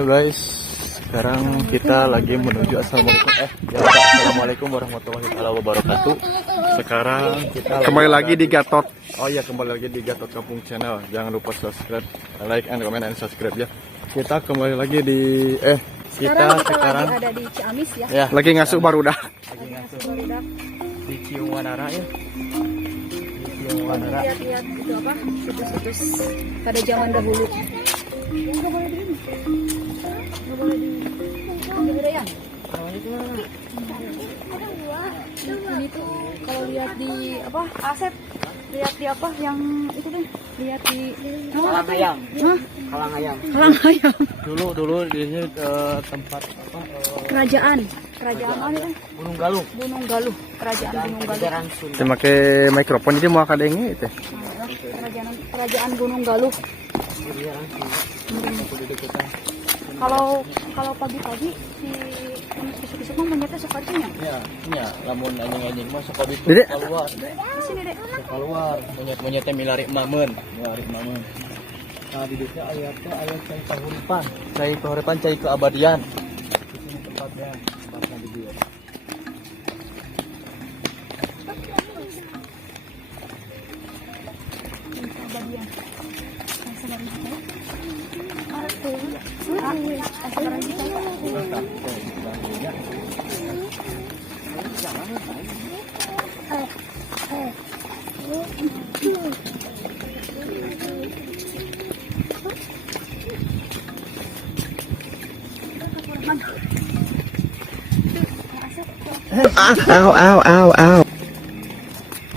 Halo guys, sekarang kita lagi menuju Assalamualaikum warahmatullahi wabarakatuh. Sekarang kita kembali lagi di Gatot. Oh iya, kembali lagi di Gatot Kampung Channel. Jangan lupa subscribe, like, and comment, and subscribe ya. Kita kembali lagi di Kita sekarang lagi ada di Ciamis ya. Lagi ngasuh barudak. Lagi ngasuh barudak di Cium Wanara ya. Cium Wanara. Lihat-lihat itu apa? Situs-situs pada zaman dahulu. Nggak boleh di ini. Nggak boleh di Birayan. Ini tuh kalau lihat di apa? Asep. Lihat di apa yang itu deh. Lihat di Kalang ayam. Hah? Kalang ayam. Kalang ayam. Dulu di sini tempat apa? Kerajaan mana itu? Gunung Galuh. Gunung Galuh. Kerajaan Gunung Galuh. Jajaran Sunda. Saya pakai mikrofon jadi mau ada yang itu. Kerajaan Gunung Galuh. Jajaran Sunda. Kalau pagi-pagi si besok-besok mah monyetnya suka cinya. Ya, lamun anjing-anjing mah suka bitu Dede. keluar. Di sini deh. Keluar monyet-monyetnya milari mamen. Nah, di desa ayat cai kahuripan. Cai kahuripan, cai keabadian. Di sini tempatnya di dia. Keabadian. Au.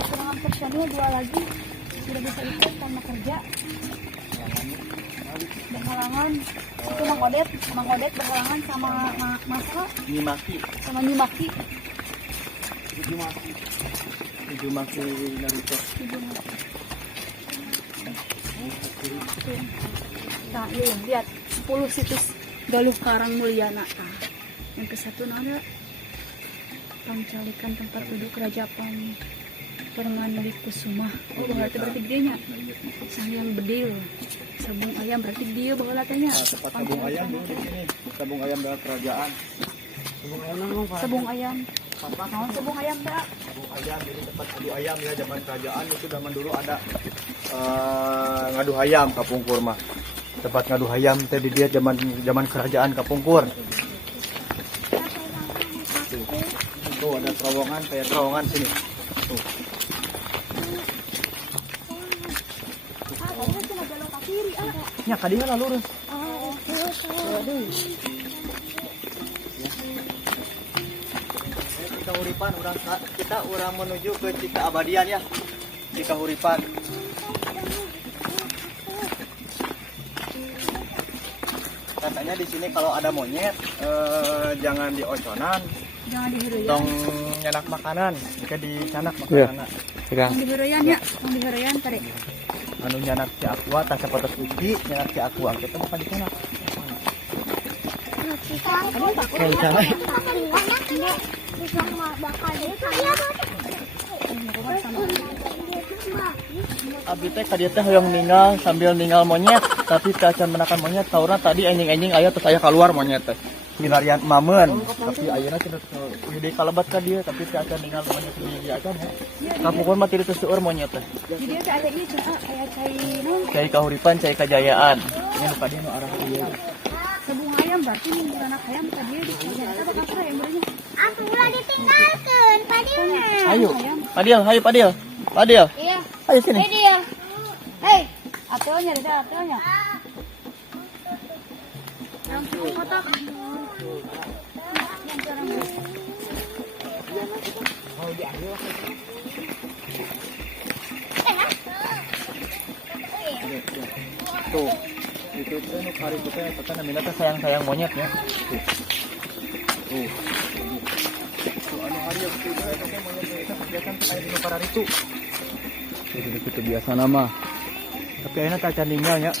Serangan personil 2 lagi sudah bisa ikut karena kerja. Berhalangan itu Mang Odet berhalangan sama Masa Nyimaki Nyimaki. Naruto. Nah, lihat 10 situs Galuh Karang Mulyana. Nah, yang ke-1 ada Pangcalikan tempat duduk Raja Permandi Kusuma. Oh, berarti dia nya. Sayang bedil. Sabung ayam berarti dia bakal latanya. Tempat sabung ayam dulu di sini. Sabung ayam dalam kerajaan. Sabung ayam. Sabung ayam dah. Sabung ayam, jadi tempat adu ayam ya, zaman kerajaan itu zaman dulu ada ngadu ayam Kapungkur mah. Tempat ngadu ayam tadi dia zaman kerajaan Kapungkur. Tuh ada terowongan, kayak terowongan sini. Tuh. Ya, kadinya lah lurus. Cikahuripan, kita menuju ke Cikaabadian ya. Cikahuripan. Katanya di sini kalau ada monyet, jangan dioconan, Jangan dihirayan. tong nyenak makanan, jika dicanak makanan. Pegang. Yang dihirayan ya, yang dihirayan tadi. Anu nyanak si aqua, tas sepatu uji, nyanak si aqua, kita bukan dicanak. Kayak cabai. Abi teh ka dieu teh hoyong ninggal sambil ninggal monyet, tapi teu acan menakan monyet. Taurna tadi anjing-anjing aya terus aya keluar monyet teh. Milarian mamen, tapi ayeuna cenah gede kalebat ka dieu, tapi teu acan ninggal monyet di acan. Kapungkur mah tilu teu seueur monyet teh. Jadi dia ada ini kayak Cai kahuripan, cai kajayaan. Ini nu kadieu nu arah dieu. sabung ayam berarti nih anak ayam tadi di kerajaan apa apa yang berenya? Aku udah ditinggalkan, Padilnya. Ayo, Padil. Iya. Ayo sini. Padil. Hei, Atelnya ada atelnya. Yang kotak. Tuh, itu tuh nu kari kita kata namina teh sayang monyet ya. Tuh. Tuh anu hari itu teh monyet eta kegiatan air di para itu. Itu biasa nama. Tapi ayeuna teh acan ninggal nya.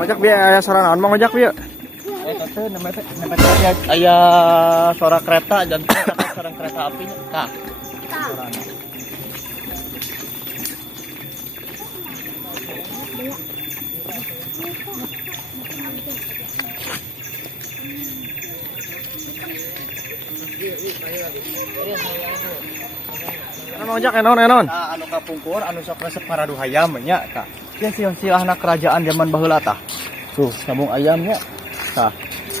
Ngojak biar aya suara naon Mang Ojak biar. Tante namanya aya suara kereta dan suara kereta apinya. Tah. Suarana. Mang Ojak enon. Nah, anu kapungkur anu sok resep paradu hayam nya tah. Dia silsilahna kerajaan zaman baheula tah. Tuh sabung ayamnya. Tah.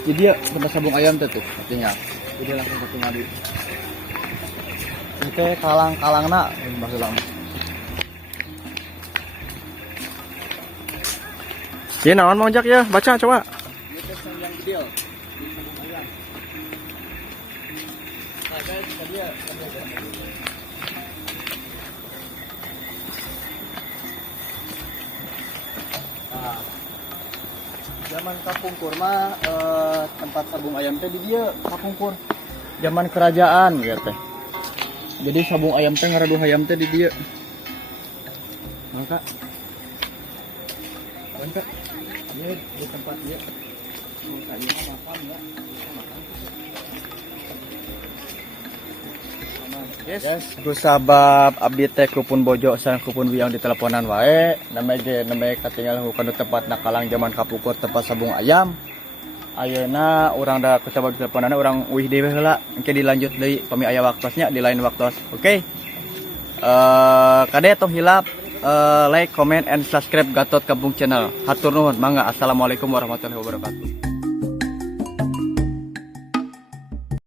Jadi dia tempat sabung ayam teh tuh artinya. Jadi langsung ketinggal di. Itu kalang-kalangna baheula. Ieu naon Mang Ojak ya? Baca coba. Itu yang bedil. Sabung ayam. Nah, guys, tadi ya zaman kapungkur mah tempat sabung ayam teh di dia kapungkur zaman kerajaan gitu teh. Jadi sabung ayam teh ngaradu hayam teh di dia. Maka Mantap. Ini di tempat dia. Maka ini makan ya. Yes, kusabab abdi teh kupun bojo sareng kupun biang di teleponan wae. Namanya katinggal hukanu tempat nakalang zaman kapungkur tempat sabung ayam. Ayeuna urang da kusabab di teleponan urang uih dewe heula. Engke dilanjut deui pami aya waktosnya di lain waktos. Oke. Kade tong hilap like, comment and subscribe Gatot Kampung Channel. Hatur nuhun. Mangga. Assalamualaikum warahmatullahi wabarakatuh.